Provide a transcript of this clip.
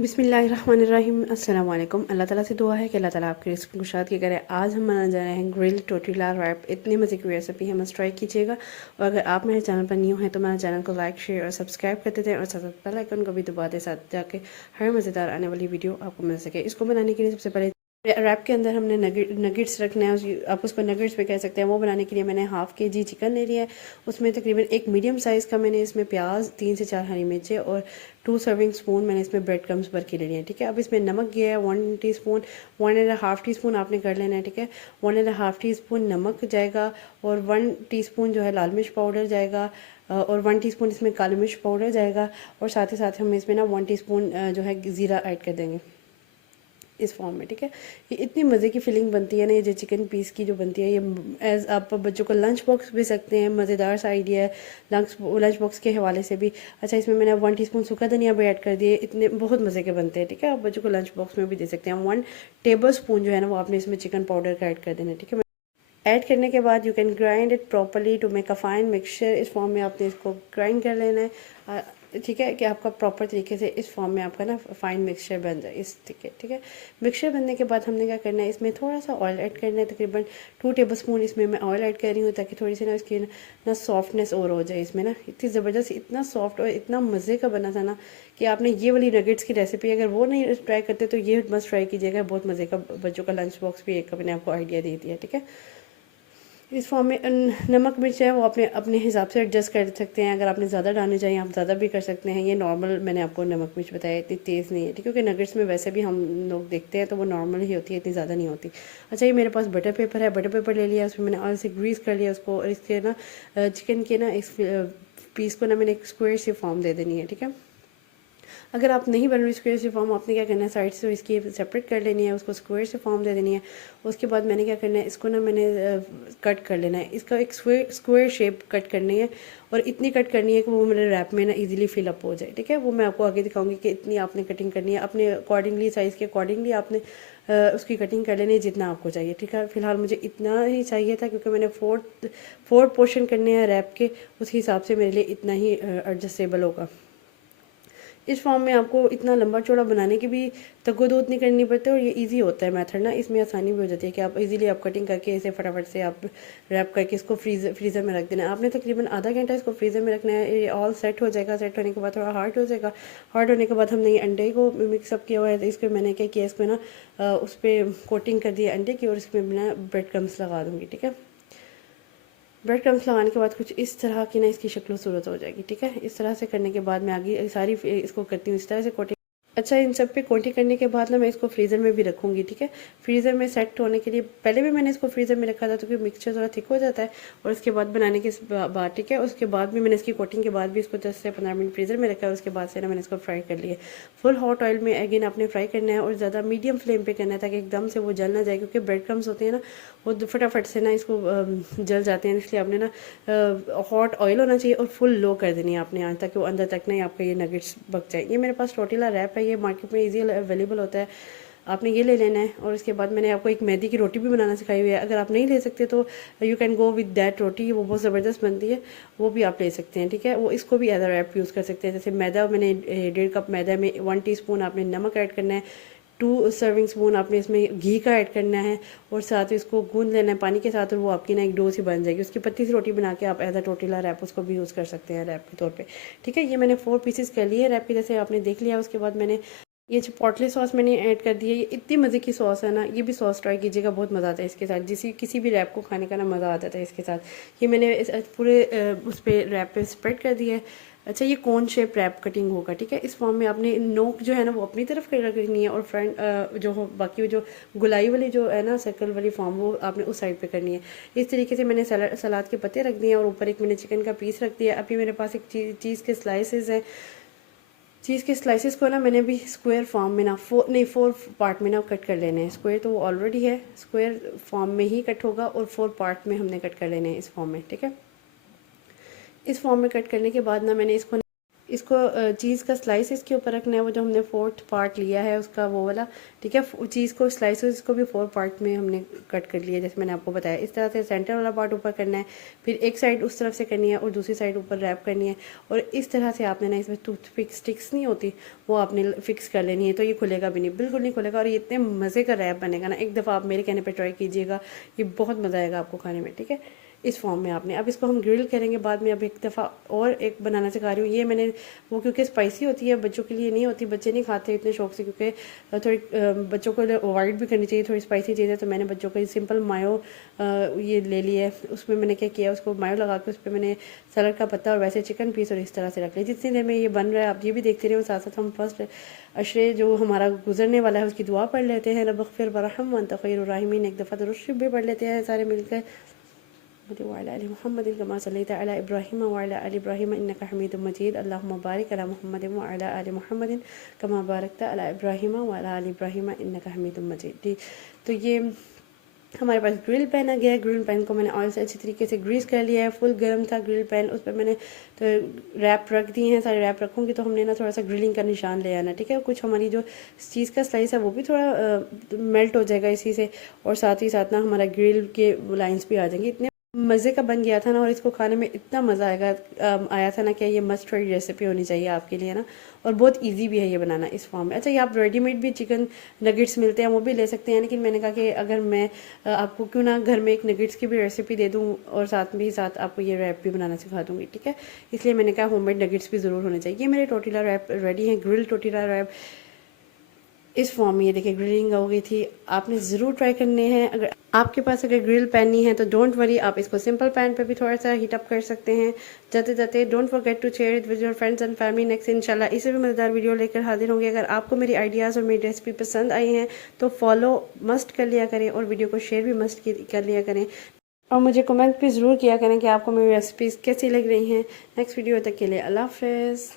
बिस्मिल्लाहिर्रहमानिर्रहीम। अस्सलाम वालेकुम। अल्लाह ताला से दुआ है कि अल्लाह ताला आपकी रिस्क कुशाद की करे। आज हम बनाने जा रहे हैं ग्रिल टोटिला रैप। इतनी मज़े की रेसिपी है, मस्ट ट्राई कीजिएगा। और अगर आप मेरे चैनल पर न्यू हैं तो मेरे चैनल को लाइक शेयर और सब्सक्राइब करते थे और साथ साथ बेल आइकन को भी दबा दें, साथ जाके हर मज़ेदार आने वाली वीडियो आपको मिल सके। इसको बनाने के लिए सबसे पहले रैप के अंदर हमने नगेट्स रखना है, आप उसको नगेट्स भी कह सकते हैं। वो बनाने के लिए मैंने हाफ़ kg चिकन ले लिया है। उसमें तकरीबन एक मीडियम साइज़ का मैंने इसमें प्याज, 3 से 4 हरी मिर्चें और 2 सर्विंग स्पून मैंने इसमें ब्रेड क्रम्स भर के ले लिए हैं। ठीक है, अब इसमें नमक गया है 1 टीस्पून, 1.5 टीस्पून आपने कर लेना है। ठीक है, 1.5 टीस्पून नमक जाएगा और 1 टीस्पून जो है लाल मिर्च पाउडर जाएगा और 1 टीस्पून इसमें काली मिर्च पाउडर जाएगा और साथ ही साथ हम इसमें ना 1 टीस्पून जो है ज़ीरा ऐड कर देंगे इस फॉर्म में। ठीक है, ये इतनी मज़े की फीलिंग बनती है ना, ये जो चिकन पीस की जो बनती है, ये एज आप बच्चों को लंच बॉक्स भी सकते हैं। मज़ेदार सा आइडिया है लंच बॉक्स के हवाले से भी। अच्छा, इसमें मैंने 1 टीस्पून सूखा धनिया भी ऐड कर दिए। इतने बहुत मज़े के बनते हैं। ठीक है, आप बच्चों को लंच बॉक्स में भी दे सकते हैं। 1 टेबल स्पून जो है ना वो आपने इसमें चिकन पाउडर का ऐड कर देना है। ठीक है, ऐड करने के बाद you can grind it properly to make a fine mixture. इस फॉर्म में आपने इसको ग्राइंड कर लेना है। ठीक है, कि आपका प्रॉपर तरीके से इस फॉर्म में आपका ना फाइन मिक्सचर बन जाए इस तरीके। ठीक है, मिक्सचर बनने के बाद हमने क्या करना है, इसमें थोड़ा सा ऑयल ऐड करना है। तकरीबन 2 टेबल स्पून इसमें मैं ऑयल ऐड कर रही हूँ ताकि थोड़ी सी ना इसकी ना सॉफ्टनेस और हो जाए इसमें ना। इतनी ज़बरदस्त, इतना सॉफ्ट और इतना मज़े का बना था ना कि आपने ये वाली नगेट्स की रेसिपी अगर वो नहीं ट्राई करते तो ये मस्त ट्राई कीजिएगा। बहुत मज़े का बच्चों का लंच बॉक्स भी एक मैंने आपको आइडिया दे दिया। ठीक है, इस फॉर्म में नमक मिर्च है वो अपने अपने हिसाब से एडजस्ट कर सकते हैं। अगर आपने ज़्यादा डालने चाहिए आप ज़्यादा भी कर सकते हैं। ये नॉर्मल मैंने आपको नमक मिर्च बताया, इतनी तेज़ नहीं है। ठीक है, क्योंकि नगेट्स में वैसे भी हम लोग देखते हैं तो वो नॉर्मल ही होती है, इतनी ज़्यादा नहीं होती। अच्छा, ये मेरे पास बटर पेपर है, बटर पेपर ले लिया, उसमें मैंने ऑयल से ग्रीस कर लिया उसको और इसके ना चिकन के ना इस पीस को ना मैंने एक स्क्वायर सी फॉर्म दे देनी है। ठीक है, अगर आप नहीं बन रही स्क्वायर से फॉर्म, आपने क्या करना है, साइड से इसकी सेपरेट कर लेनी है, उसको स्क्वायर से फॉर्म दे देनी है। उसके बाद मैंने क्या करना है, इसको ना मैंने कट कर लेना है। इसका एक स्क्वायर शेप कट करनी है और इतनी कट करनी है कि वो मेरे रैप में ना इजीली फिलअप हो जाए। ठीक है, वो मैं आपको आगे दिखाऊंगी कि इतनी आपने कटिंग करनी है। अपने अकॉर्डिंगली, साइज़ के अकॉर्डिंगली आपने उसकी कटिंग कर लेनी है जितना आपको चाहिए। ठीक है, फिलहाल मुझे इतना ही चाहिए था क्योंकि मैंने फोर्थ पोर्शन करने हैं रैप के, उस हिसाब से मेरे लिए इतना ही एडजस्टेबल होगा। इस फॉर्म में आपको इतना लंबा चौड़ा बनाने की भी तगोदोत नहीं करनी पड़ती और ये इजी होता है मेथड ना। इसमें आसानी भी हो जाती है कि आप इजीली आप कटिंग करके इसे फटाफट से आप रैप करके इसको फ्रीज़र में रख देना है। आपने तकरीबन आधा घंटा इसको फ्रीज़र में रखना है। ये ऑल सेट हो जाएगा। सेट होने के बाद थोड़ा हार्ड हो जाएगा। हार्ड होने के बाद हमने ये अंडे को मिक्सअप किया हुआ है, तो इसको मैंने क्या किया, इसको ना उस पर कोटिंग कर दिया अंडे की और इसमें मैं ब्रेड क्रम्स लगा दूँगी। ठीक है, ब्रेड क्रम्स लगाने के बाद कुछ इस तरह की ना इसकी शक्ल सूरत हो जाएगी। ठीक है, इस तरह से करने के बाद मैं आगे सारी इसको करती हूँ इस तरह से कोटिंग। अच्छा, इन सब पे कोटिंग करने के बाद ना मैं इसको फ्रीज़र में भी रखूँगी। ठीक है, फ्रीज़र में सेट होने के लिए पहले भी मैंने इसको फ्रीज़र में रखा था तो क्योंकि मिक्सचर थोड़ा थिक हो जाता है और उसके बाद बनाने के बाद। ठीक है, उसके बाद भी मैंने इसकी कोटिंग के बाद भी इसको 10 से 15 मिनट फ्रीज़र में रखा है। उसके बाद से ना मैंने इसको फ्राई कर लिया। फुल हॉट ऑयल में अगेन आपने फ्राई करना है और ज़्यादा मीडियम फ्लेम पर करना है ताकि एकदम से वो जल ना जाए, क्योंकि ब्रेड क्रम्स होते हैं ना वो फटाफट से ना इसको जल जाते हैं। इसलिए आपने ना हॉट ऑयल होना चाहिए और फुल लो कर देनी है आपने आँच, ताकि वो अंदर तक नहीं आपका ये नगेट्स पक जाए। ये मेरे पास टोटिला रैप है, ये मार्केट में ईजी अवेलेबल होता है। आपने ये ले लेना है और इसके बाद मैंने आपको एक मैदे की रोटी भी बनाना सिखाई हुई है। अगर आप नहीं ले सकते तो you can go with that roti, वो बहुत ज़बरदस्त बनती है, वो भी आप ले सकते हैं। ठीक है, वो इसको भी एज अ रैप यूज़ कर सकते हैं। जैसे मैदा, मैंने 1.5 कप मैदा में 1 टीस्पून आपने नमक ऐड करना है, 2 सर्विंग स्पून आपने इसमें घी का ऐड करना है और साथ ही इसको गूंद लेना है पानी के साथ और वो आपकी ना एक डो सी बन जाएगी। उसकी पतली सी रोटी बना के आप एज अ टोटिला रैप उसको भी यूज़ कर सकते हैं रैप के तौर पे। ठीक है, ये मैंने 4 पीसेस कर लिए रैप के, जैसे आपने देख लिया। उसके बाद मैंने ये चिपोटले सॉस मैंने ऐड कर दी है। ये इतनी मज़े की सॉस है ना, ये भी सॉस ट्राई कीजिएगा, बहुत मज़ा आता है इसके साथ। किसी भी रैप को खाने का ना मज़ा आता है इसके साथ। ये मैंने पूरे उस पर रैप पे स्प्रेड कर दिया है। अच्छा, ये कौन शेप रैप कटिंग होगा। ठीक है, इस फॉर्म में आपने नोक जो है ना वो अपनी तरफ कर रखनी है और फ्रंट जो हो बाकी जो गुलाई वाली जो है ना सर्कल वाली फॉर्म, वो आपने उस साइड पे करनी है। इस तरीके से मैंने सलाद के पत्ते रख दिए और ऊपर एक मैंने चिकन का पीस रख दिया। अभी मेरे पास एक चीज़ के स्लाइसेस हैं। चीज़ के स्लाइसेस को ना मैंने भी स्क्वायर फॉर्म में ना 4 पार्ट में ना कट कर लेने हैं। स्क्वायर तो वो ऑलरेडी है, स्क्वायर फॉर्म में ही कट होगा और 4 पार्ट में हमने कट कर लेने हैं इस फॉर्म में। ठीक है, इस फॉर्म में कट करने के बाद ना मैंने इसको चीज़ का स्लाइस इसके ऊपर रखना है, वो जो हमने 4th पार्ट लिया है उसका वो वाला, ठीक है। चीज़ को स्लाइसेस को भी 4 पार्ट में हमने कट कर लिया जैसे मैंने आपको बताया। इस तरह से सेंटर वाला पार्ट ऊपर करना है, फिर एक साइड उस तरफ से करनी है और दूसरी साइड ऊपर रैप करनी है। और इस तरह से आपने ना इसमें टूथपिक स्टिक्स नहीं होती वो आपने फिक्स कर लेनी है, तो ये खुलेगा भी नहीं, बिल्कुल नहीं खुलेगा। और ये इतने मज़े का रैप बनेगा ना, एक दफ़ा आप मेरे कहने पर ट्राई कीजिएगा, ये बहुत मज़ा आएगा आपको खाने में, ठीक है। इस फॉर्म में आपने अब इसको हम ग्रिल करेंगे बाद में। अब एक दफ़ा और एक बनाना सिखा रही हूँ। ये मैंने वो क्योंकि स्पाइसी होती है, बच्चों के लिए नहीं होती, बच्चे नहीं खाते इतने शौक से, क्योंकि थोड़ी बच्चों को अवॉइड भी करनी चाहिए थोड़ी स्पाइसी चीज़ें। तो मैंने बच्चों को सिंपल मायो ये ले लिया है। उसमें मैंने क्या किया, उसको मायो लगा के उस पर मैंने सलाद का पत्ता और वैसे चिकन पीस और इस तरह से रख लिया। जितनी देर में ये बन रहा है आप ये भी देखते रहे, साथ साथ हम फर्स्ट अशरे जो हमारा गुजरने वाला है उसकी दुआ पढ़ लेते हैं। रब ग़फ़िर वरहम वअन्त ख़ैरुर राहिमीन। एक दफ़ा दुरूद शरीफ भी पढ़ लेते हैं सारे मिलकर। मोहम्मद कमा सल्लैता अला इब्राहीम व अला आलि इब्राहीम इन्नका हमीदुम मजीद। अल्लाहुम्मा बारिक अला मुहम्मद व अला आलि मुहम्मद कमा बारकता अला इब्राहीम व अला आलि इब्राहीम इन्नका हमीदुम मजीद। तो ये हमारे पास ग्रिल पैन आ गया है। ग्रिल पैन को मैंने ऑयल से अच्छी तरीके से ग्रीस कर लिया है। फुल गर्म था ग्रिल पैन, उस पर मैंने तो रैप रख दिए हैं। सारे रैप रखूँगी तो हमने ना थोड़ा सा ग्रिलिंग का निशान ले आना, ठीक है। कुछ हमारी जो चीज़ का स्लाइस है वो भी थोड़ा मेल्ट हो जाएगा इसी से, और साथ ही साथ ना हमारा ग्रिल के लाइंस भी आ जाएंगे। इतने मज़े का बन गया था ना, और इसको खाने में इतना मज़ा आया था ना कि ये मस्ट ट्राई रेसिपी होनी चाहिए आपके लिए ना। और बहुत इजी भी है ये बनाना इस फॉर्म में। अच्छा, ये आप रेडीमेड भी चिकन नगेट्स मिलते हैं वो भी ले सकते हैं, लेकिन मैंने कहा कि अगर मैं आपको क्यों ना घर में एक नगेट्स की भी रेसिपी दे दूँ और साथ आपको ये रैप भी बनाना सिखा दूँगी, ठीक है। इसलिए मैंने कहा होममेड नगेट्स भी ज़रूर होने चाहिए। ये मेरे टोटिला रैप रेडी हैं, ग्रिल टोटिला रैप इस फॉर्म में। ये देखिए ग्रिलिंग हो गई थी, आपने ज़रूर ट्राई करने हैं। अगर आपके पास अगर ग्रिल पैन नहीं है तो डोंट वरी, आप इसको सिंपल पैन पे भी थोड़ा सा हीट अप कर सकते हैं। जाते जाते don't forget to share it with your friends and family. Next इंशाल्लाह इसे भी मज़ेदार वीडियो लेकर हाजिर होंगे। अगर आपको मेरी आइडियाज़ और मेरी रेसिपी पसंद आई हैं तो फॉलो मस्ट कर लिया करें और वीडियो को शेयर भी मस्ट कर लिया करें, और मुझे कमेंट भी ज़रूर किया करें कि आपको मेरी रेसिपीज़ कैसी लग रही हैं। नेक्स्ट वीडियो तक के लिए अल्लाह हाफ़िज़।